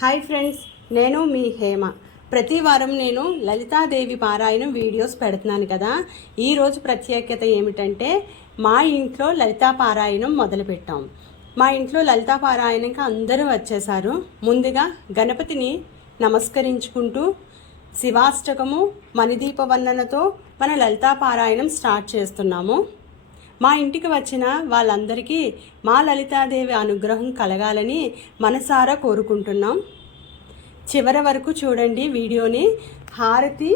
Hi friends, నేను మీ హేమ. ప్రతి వారం నేను లలితాదేవి పారాయణం వీడియోస్ పెడుతున్నాను కదా. ఈరోజు ప్రత్యేకత ఏమిటంటే మా ఇంట్లో లలితా పారాయణం మొదలుపెట్టాం. మా ఇంట్లో లలితా పారాయణంకి అందరూ వచ్చేసారు. ముందుగా గణపతిని నమస్కరించుకుంటూ శివాష్టకము మణిదీప వర్ణనతో మన లలితా పారాయణం స్టార్ట్ చేస్తున్నాము. మా ఇంటికి వచ్చిన వాళ్ళందరికీ మా లలితాదేవి అనుగ్రహం కలగాలని మనసారా కోరుకుంటున్నాం. చివరి వరకు చూడండి వీడియోని. హారతి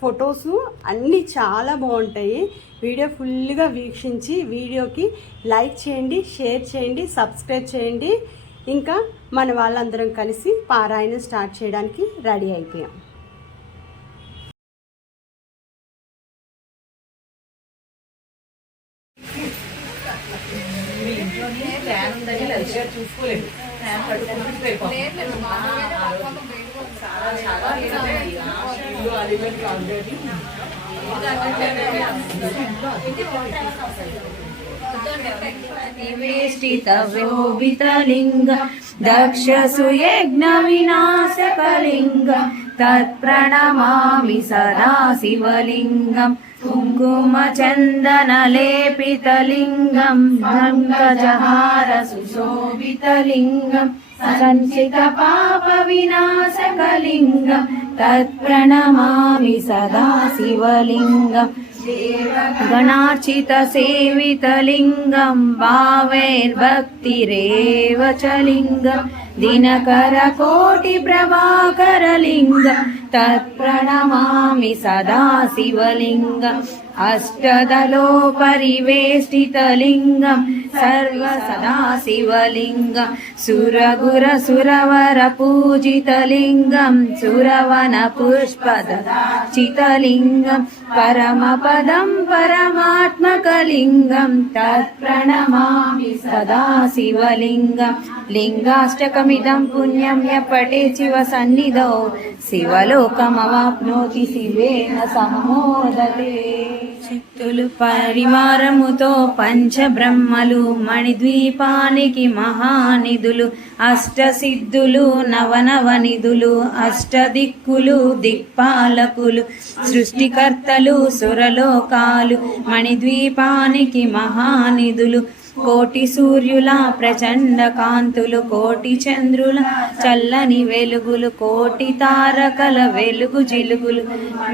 ఫొటోసు అన్నీ చాలా బాగుంటాయి. వీడియో ఫుల్గా వీక్షించి వీడియోకి లైక్ చేయండి, షేర్ చేయండి, సబ్స్క్రైబ్ చేయండి. ఇంకా మన వాళ్ళందరం కలిసి పారాయణం స్టార్ట్ చేయడానికి రెడీ అయిపోయాం. చూసుకోలేదు నివేష్టితవ్యోభితలింగ దక్షసుయజ్ఞ వినాశకలింగ తత్ప్రణమామి సదా శివలింగం కుంకుమచందనలేపితలింగం పంకజహార సుశోభితలింగం సంచిత పాప వినాశకలింగం తత్ప్రణమామి సదా శివలింగం గణార్చిత సేవితలింగం భావైర్భక్తిరేవ చ లింగం దినకర కోటి ప్రభాకరలింగం తత్ప్రణమామి సదా శివలింగం అష్టదలో పరివేష్టితలింగం సర్వ సదా శివలింగం సురగుర సురవర పూజితలింగం సురవన పుష్పదచితలింగం పరమపదం పరమాత్మకలింగం తత్ప్రణమామి సదా శివలింగం లింగాష్టకమిదం పుణ్యం యపటే శివ సన్నిధౌ శివలోకమవాప్నోతి శివేన సమోదతే. శక్తులు పరివారముతో పంచబ్రహ్మలు మణిద్వీపానికి మహానిధులు అష్టసిద్ధులు నవనవనిధులు అష్టదిక్కులు దిక్పాలకులు సృష్టికర్తలు సురలోకాలు మణిద్వీపానికి మహానిధులు కోటి సూర్యుల ప్రచండ కాంతులు కోటి చంద్రుల చల్లని వెలుగులు కోటి తారకల వెలుగు జిలుగులు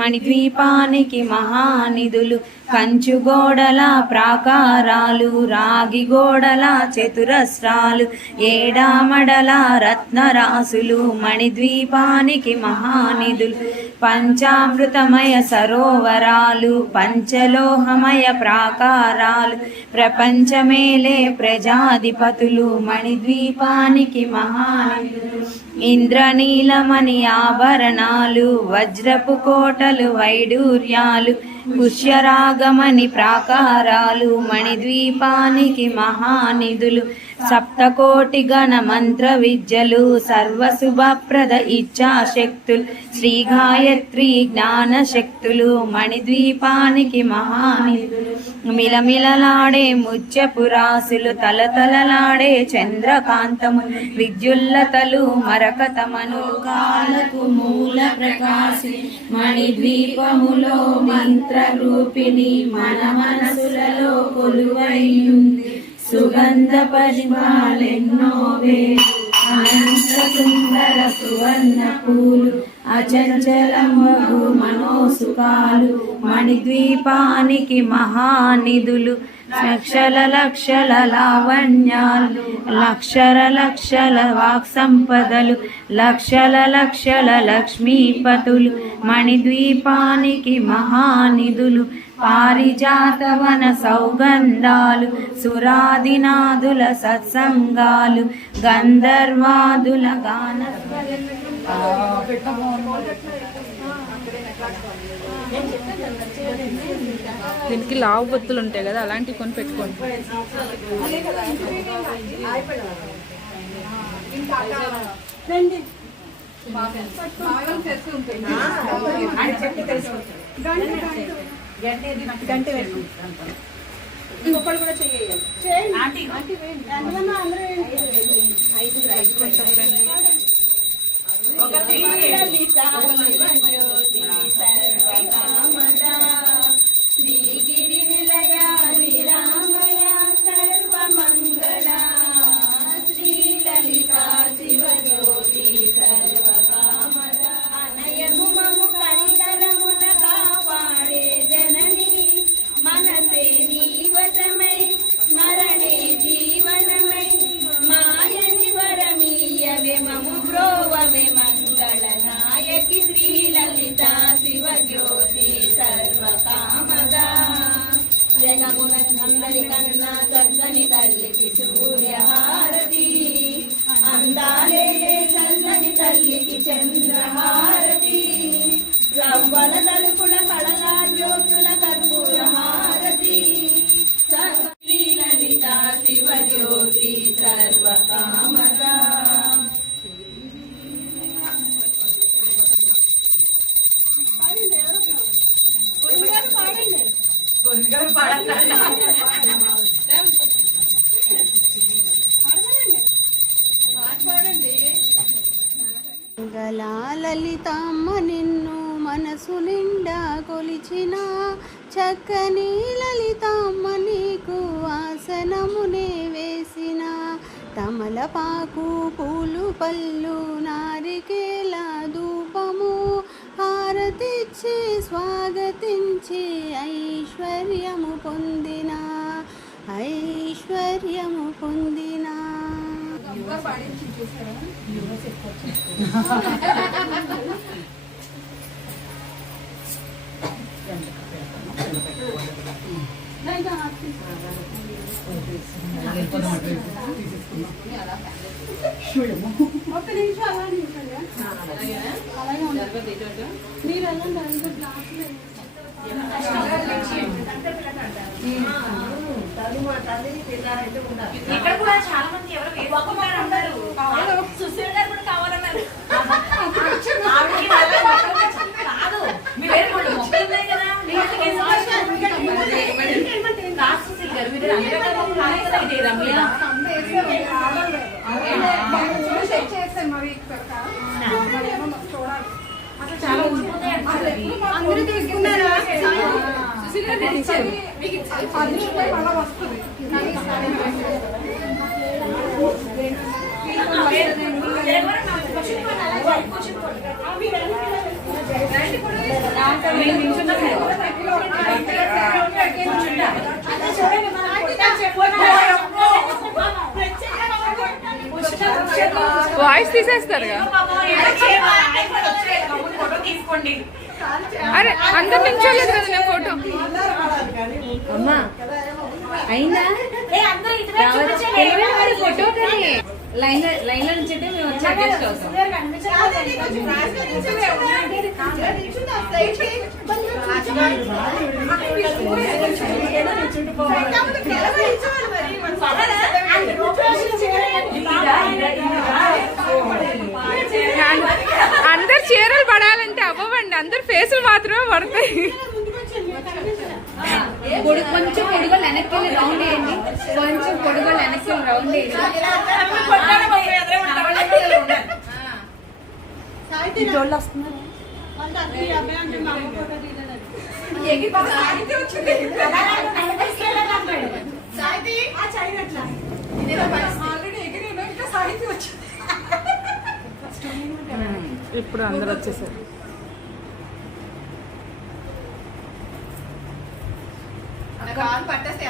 మణిద్వీపానికి మహానిధులు కంచు గోడల ప్రాకారాలు రాగి గోడల చతురస్రాలు ఏడామడల రత్నరాసులు మణిద్వీపానికి మహానిధులు పంచామృతమయ సరోవరాలు పంచలోహమయ ప్రాకారాలు ప్రపంచమేలే ప్రజాధిపతులు మణిద్వీపానికి మహానిధులు ఇంద్రనీలమణి ఆభరణాలు వజ్రపు కోటలు వైడూర్యాలు పుష్యరాగమణి ప్రాకారాలు మణిద్వీపానికి మహానిధులు సప్తకోటి గణ మంత్ర విద్యలు సర్వశుభప్రద ఇచ్ఛాశక్తులు శ్రీ గాయత్రి జ్ఞాన శక్తులు మణిద్వీపానికి మహానిధులు మిలమిలలాడే ముత్యపురాసులు తలతలలాడే చంద్రకాంతము విద్యుల్లతలు మరకతమనులు కాలకు మూల ప్రకాశి మణిద్వీపములో మంత్ర రూపిణి మన మనసులలో కొలువైయుంది సుగంధ పరిమళెన్నో వేలు అనంత సుందర సువర్ణ పూలు అచంచలమగు మనోసుకాలు మణిద్వీపానికి మహానిధులు లక్షల లక్షల లావణ్యాలు లక్షల లక్షల వాక్ సంపదలు లక్షల లక్షల లక్ష్మీపతులు మణిద్వీపానికి మహానిధులు పారిజాతవన సౌగంధాలు సురాదినాదుల సత్సంగాలు గంధర్వాదుల గాన దీనికి లావు బొత్తులు ఉంటాయి కదా, అలాంటివి కొని పెట్టుకోండి. ఇంకొకటి కూడా చేయాలి. లలితా శివజ్యోతి సర్వకామదా శ్రీగిరి నిలయ నిరామయ సర్వమంగళ శ్రీ లలితా శివజ్యోతి సర్వకామదా అనయము మము కరిదలమున కాపాడే జనని మనసే నీవసమై స్మరణే జీవనమై మాయని వరమీయవే మము బ్రోవవే మంగళ నాయకి శ్రీ లలితా శివజ్యోతి సర్వకామదా జగమున అందరి కన్నా చల్లని తల్లికి సూర్యహారతి అందాలే చల్లని తల్లికి చంద్రహారతి రవ్వల తలుపుల కళలా జ్యోతుల కర్పూర హారతి శ్రీ లలితా శివజ్యోతి సర్వకామదా లలితమ్మ నిన్ను మనసు నిండా కొలిచిన చక్కని లలితమ్మ నీకు ఆసనమునే వేసిన తమలపాకు పూలు పళ్ళు నారికేల ధూపము హారతిచ్చి స్వాగతించి ఐశ్వర్యము పొందిన ఒక్క నిమిషం అలాగే మీరు ఇక్కడ కూడా చాలా మంది ఎవరు సుశీల్ గారు కూడా కావాలన్నారు. కాదు మొక్కలు ఉన్నాయి కదా సుశీల్ గారు మీరు చాలా అందరూ తీసుకున్నారా? వాయిస్ తీసేస్తారుగా. తీసుకోండి. అరే అందరు నించోలేదు కదా నా ఫోటో. అమ్మా అయినా ఫోటో లైన్ లో నుంచి మేము వచ్చి అడ్జస్ట్ అవుతాం. అందరు చీరలు పడాలంటే అవ్వండి, అందరు ఫేసులు మాత్రమే పడతాయి. కొంచెం పొడుగు వెనక్కి రౌండ్ వేయండి, కొంచెం పొడుగు వెనక్కి రౌండ్ వేయండి. ఇప్పుడు అందరు వచ్చేసారు. కాలు పట్టేస్తే